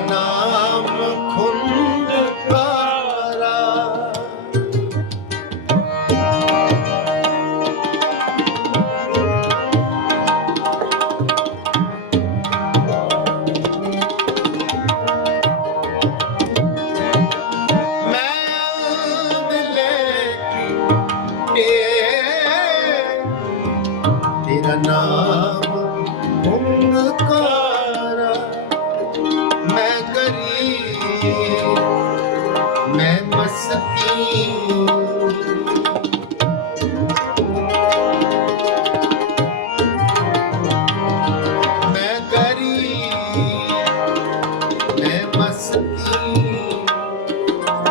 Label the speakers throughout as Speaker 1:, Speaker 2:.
Speaker 1: ਨਾਮ ਖੁੰਦ ਪਾਰਾ ਮੈਂ ਦਿਲੇ ਨਾਮ ਖੁੰਦ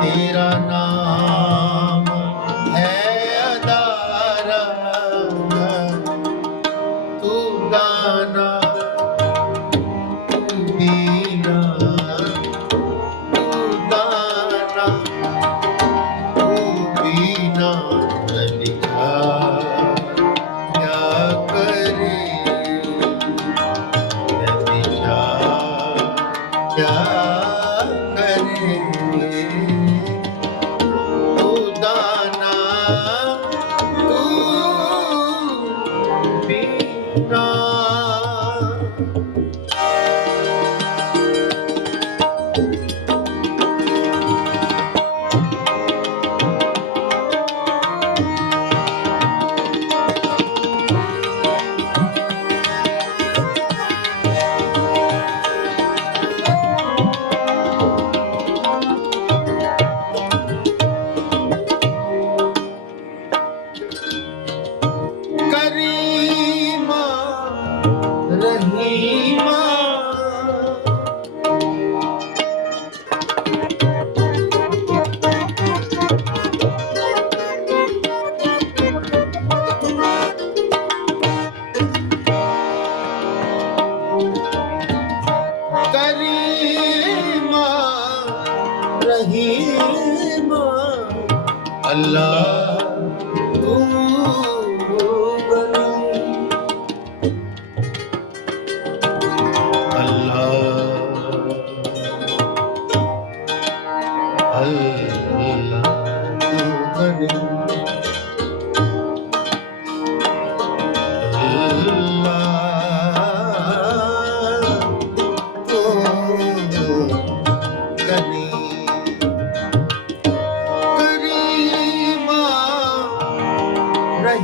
Speaker 1: तेरा नाम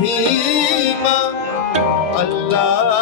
Speaker 1: রহিমা আল্লাহ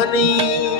Speaker 1: Money.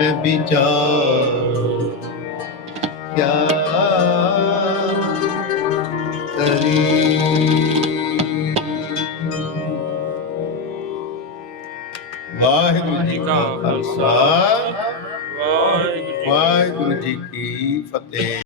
Speaker 1: ਵਿਚਾਰ ਕਿਆ ਵਾਹਿਗੁਰੂ ਜੀ ਕਾ ਖਾਲਸਾ। ਵਾਹਿਗੁਰੂ ਜੀ ਕੀ ਫਤਿਹ।